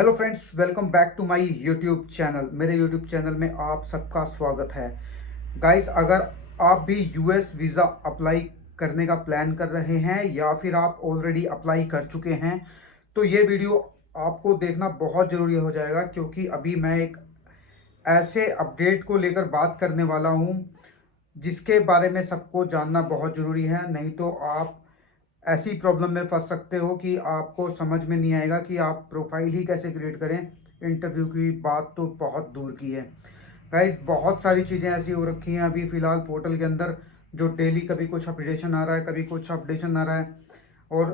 Hello friends, welcome back to my YouTube channel. मेरे YouTube channel में आप सबका स्वागत है। गाइस, अगर आप भी यूएस वीज़ा अप्लाई करने का प्लान कर रहे हैं या फिर आप ऑलरेडी अप्लाई कर चुके हैं तो ये वीडियो आपको देखना बहुत ज़रूरी हो जाएगा, क्योंकि अभी मैं एक ऐसे अपडेट को लेकर बात करने वाला हूँ जिसके बारे में सबको जानना बहुत ज़रूरी है। नहीं तो आप ऐसी प्रॉब्लम में फंस सकते हो कि आपको समझ में नहीं आएगा कि आप प्रोफाइल ही कैसे क्रिएट करें। इंटरव्यू की बात तो बहुत दूर की है। गाइस, बहुत सारी चीज़ें ऐसी हो रखी हैं अभी फ़िलहाल पोर्टल के अंदर, जो डेली कभी कुछ अपडेशन आ रहा है, कभी कुछ अपडेशन आ रहा है। और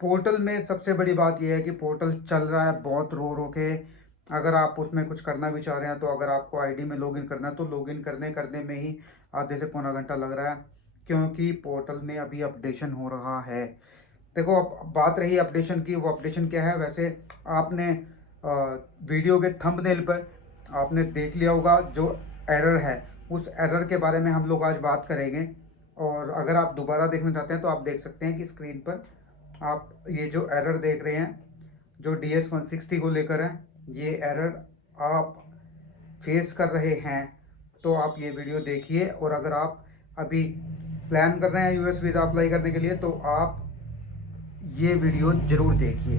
पोर्टल में सबसे बड़ी बात यह है कि पोर्टल चल रहा है बहुत रो रो के। अगर आप उसमें कुछ करना भी चाह रहे हैं तो अगर आपको आईडी में लॉगिन करना है तो लॉगिन करने करने में ही आधे से पौना घंटा लग रहा है, क्योंकि पोर्टल में अभी अपडेशन हो रहा है। देखो, अब बात रही अपडेशन की, वो अपडेशन क्या है? वैसे आपने वीडियो के थंबनेल पर आपने देख लिया होगा जो एरर है, उस एरर के बारे में हम लोग आज बात करेंगे। और अगर आप दोबारा देखना चाहते हैं तो आप देख सकते हैं कि स्क्रीन पर आप ये जो एरर देख रहे हैं जो DS-160 को लेकर है, ये एरर आप फेस कर रहे हैं तो आप ये वीडियो देखिए। और अगर आप अभी प्लान कर रहे हैं यूएस वीज़ा अप्लाई करने के लिए तो आप ये वीडियो ज़रूर देखिए।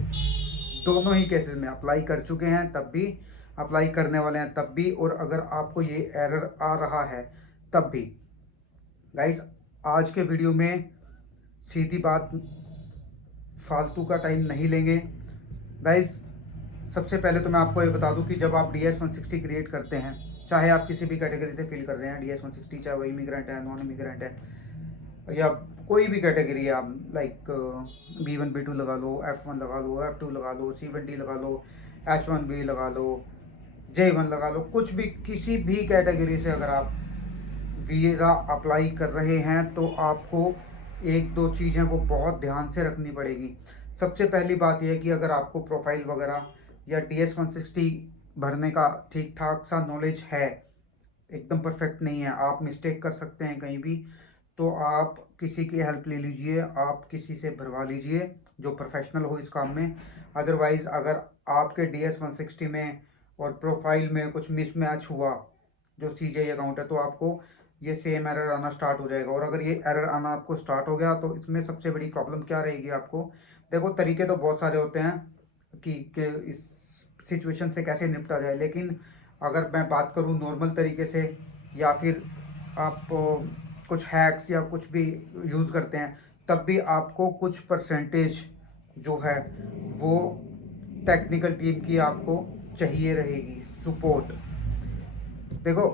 दोनों ही केसेस में अप्लाई कर चुके हैं तब भी, अप्लाई करने वाले हैं तब भी, और अगर आपको ये एरर आ रहा है तब भी। गाइस, आज के वीडियो में सीधी बात, फालतू का टाइम नहीं लेंगे। गाइस, सबसे पहले तो मैं आपको ये बता दूं कि जब आप DS-160 क्रिएट करते हैं, चाहे आप किसी भी कैटेगरी से फिल कर रहे हैं DS-160, चाहे वो इमिग्रेंट है, नॉन इमिग्रेंट है, या कोई भी कैटेगरी है, आप लाइक B1 B2 लगा लो, F1 लगा लो, F2 लगा लो, C1D लगा लो, H1B लगा लो, J1 लगा लो, कुछ भी किसी भी कैटेगरी से अगर आप वीज़ा अप्लाई कर रहे हैं तो आपको एक दो चीज़ें वो बहुत ध्यान से रखनी पड़ेगी। सबसे पहली बात यह है कि अगर आपको प्रोफाइल वगैरह या DS-160 भरने का ठीक ठाक सा नॉलेज है, एकदम परफेक्ट नहीं है, आप मिस्टेक कर सकते हैं कहीं भी, तो आप किसी की हेल्प ले लीजिए, आप किसी से भरवा लीजिए जो प्रोफेशनल हो इस काम में। अदरवाइज़ अगर आपके DS-160 में और प्रोफाइल में कुछ मिसमैच हुआ जो CJ अकाउंट है, तो आपको ये सेम एरर आना स्टार्ट हो जाएगा। और अगर ये एरर आना आपको स्टार्ट हो गया तो इसमें सबसे बड़ी प्रॉब्लम क्या रहेगी आपको? देखो, तरीके तो बहुत सारे होते हैं कि इस सिचुएशन से कैसे निपटा जाए, लेकिन अगर मैं बात करूँ नॉर्मल तरीके से, या फिर आप कुछ हैक्स या कुछ भी यूज़ करते हैं, तब भी आपको कुछ परसेंटेज जो है वो टेक्निकल टीम की आपको चाहिए रहेगी सपोर्ट। देखो,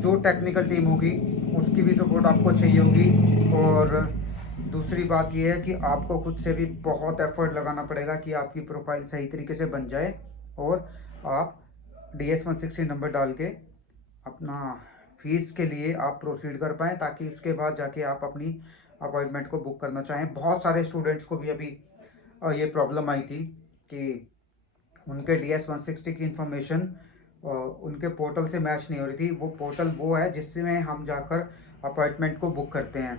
जो टेक्निकल टीम होगी उसकी भी सपोर्ट आपको चाहिए होगी। और दूसरी बात यह है कि आपको खुद से भी बहुत एफर्ट लगाना पड़ेगा कि आपकी प्रोफाइल सही तरीके से बन जाए और आप DS-160 नंबर डाल के अपना फीस के लिए आप प्रोसीड कर पाएँ, ताकि उसके बाद जाके आप अपनी अपॉइंटमेंट को बुक करना चाहें। बहुत सारे स्टूडेंट्स को भी अभी ये प्रॉब्लम आई थी कि उनके DS-160 की इंफॉर्मेशन उनके पोर्टल से मैच नहीं हो रही थी। वो पोर्टल वो है जिसमें हम जाकर अपॉइंटमेंट को बुक करते हैं।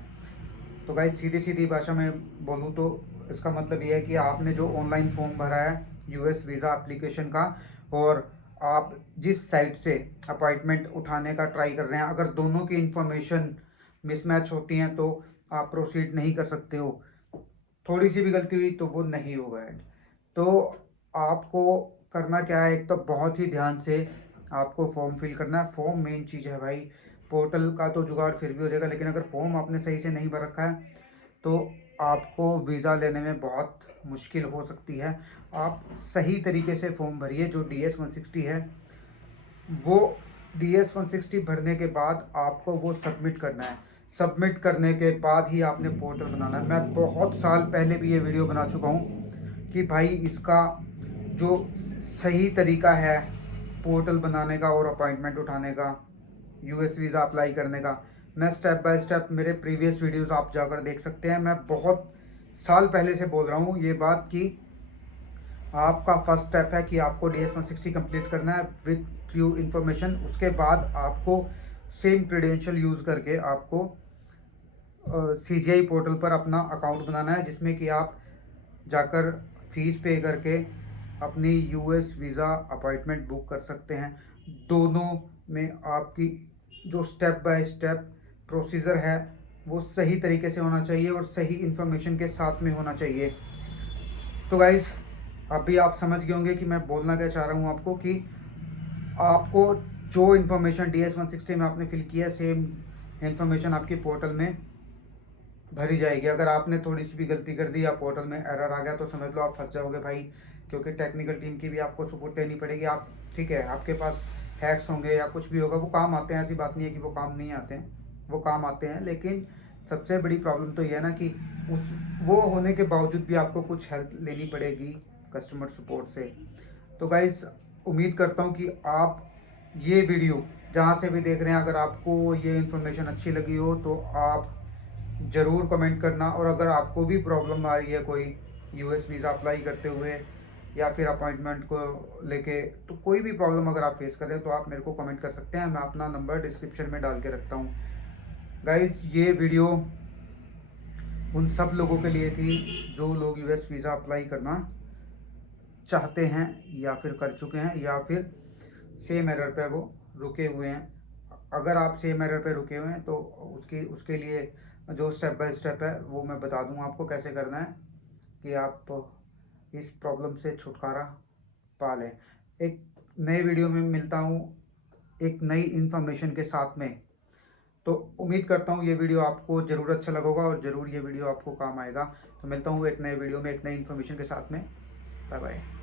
तो गाइस, सीधी सीधी भाषा में बोलूँ तो इसका मतलब ये है कि आपने जो ऑनलाइन फॉर्म भरा है यूएस वीज़ा एप्लीकेशन का, और आप जिस साइट से अपॉइंटमेंट उठाने का ट्राई कर रहे हैं, अगर दोनों की इंफॉर्मेशन मिसमैच होती हैं तो आप प्रोसीड नहीं कर सकते हो। थोड़ी सी भी गलती हुई तो वो नहीं होगा ऐड। तो आपको करना क्या है, एक तो बहुत ही ध्यान से आपको फॉर्म फिल करना है। फॉर्म मेन चीज़ है भाई। पोर्टल का तो जुगाड़ फिर भी हो जाएगा, लेकिन अगर फॉर्म आपने सही से नहीं भर रखा है तो आपको वीज़ा लेने में बहुत मुश्किल हो सकती है। आप सही तरीके से फॉर्म भरिए। जो DS-160 है वो DS-160 भरने के बाद आपको वो सबमिट करना है। सबमिट करने के बाद ही आपने पोर्टल बनाना है। मैं बहुत साल पहले भी ये वीडियो बना चुका हूँ कि भाई इसका जो सही तरीका है पोर्टल बनाने का और अपॉइंटमेंट उठाने का, यूएस वीज़ा अप्लाई करने का, मैं स्टेप बाय स्टेप मेरे प्रीवियस वीडियोस आप जाकर देख सकते हैं। मैं बहुत साल पहले से बोल रहा हूँ ये बात कि आपका फर्स्ट स्टेप है कि आपको DS-160 कंप्लीट करना है विथ ट्रू इन्फॉर्मेशन। उसके बाद आपको सेम क्रेडेंशियल यूज़ करके आपको CGI पोर्टल पर अपना अकाउंट बनाना है, जिसमें कि आप जाकर फीस पे करके अपनी यूएस वीज़ा अपॉइंटमेंट बुक कर सकते हैं। दोनों में आपकी जो स्टेप बाय स्टेप प्रोसीजर है वो सही तरीके से होना चाहिए और सही इन्फॉर्मेशन के साथ में होना चाहिए। तो गाइज़, अभी आप समझ गए होंगे कि मैं बोलना क्या चाह रहा हूँ आपको, कि आपको जो इन्फॉर्मेशन DS-160 में आपने फिल किया है, सेम इन्फॉर्मेशन आपकी पोर्टल में भरी जाएगी। अगर आपने थोड़ी सी भी गलती कर दी या पोर्टल में एरर आ गया तो समझ लो आप फंस जाओगे भाई, क्योंकि टेक्निकल टीम की भी आपको सपोर्ट लेनी पड़ेगी। आप ठीक है, आपके पास हैक्स होंगे या कुछ भी होगा, वो काम आते हैं, ऐसी बात नहीं है कि वो काम नहीं आते हैं, वो काम आते हैं। लेकिन सबसे बड़ी प्रॉब्लम तो ये है ना कि उस वो होने के बावजूद भी आपको कुछ हेल्प लेनी पड़ेगी कस्टमर सपोर्ट से। तो गाइज़, उम्मीद करता हूँ कि आप ये वीडियो जहाँ से भी देख रहे हैं, अगर आपको ये इन्फॉर्मेशन अच्छी लगी हो तो आप ज़रूर कमेंट करना। और अगर आपको भी प्रॉब्लम आ रही है कोई यूएस वीज़ा अप्लाई करते हुए या फिर अपॉइंटमेंट को लेके, तो कोई भी प्रॉब्लम अगर आप फेस कर रहे हैं तो आप मेरे को कमेंट कर सकते हैं। मैं अपना नंबर डिस्क्रिप्शन में डाल के रखता हूँ। गाइस, ये वीडियो उन सब लोगों के लिए थी जो लोग यूएस वीज़ा अप्लाई करना चाहते हैं या फिर कर चुके हैं या फिर सेम एरर पे वो रुके हुए हैं। अगर आप सेम एरर पे रुके हुए हैं तो उसके लिए जो स्टेप बाय स्टेप है वो मैं बता दूंगा आपको कैसे करना है, कि आप इस प्रॉब्लम से छुटकारा पा लें। एक नए वीडियो में मिलता हूँ एक नई इन्फॉर्मेशन के साथ में। तो उम्मीद करता हूँ ये वीडियो आपको ज़रूर अच्छा लगा होगा और ज़रूर ये वीडियो आपको काम आएगा। तो मिलता हूँ एक नए वीडियो में एक नई इन्फॉर्मेशन के साथ में। Bye bye.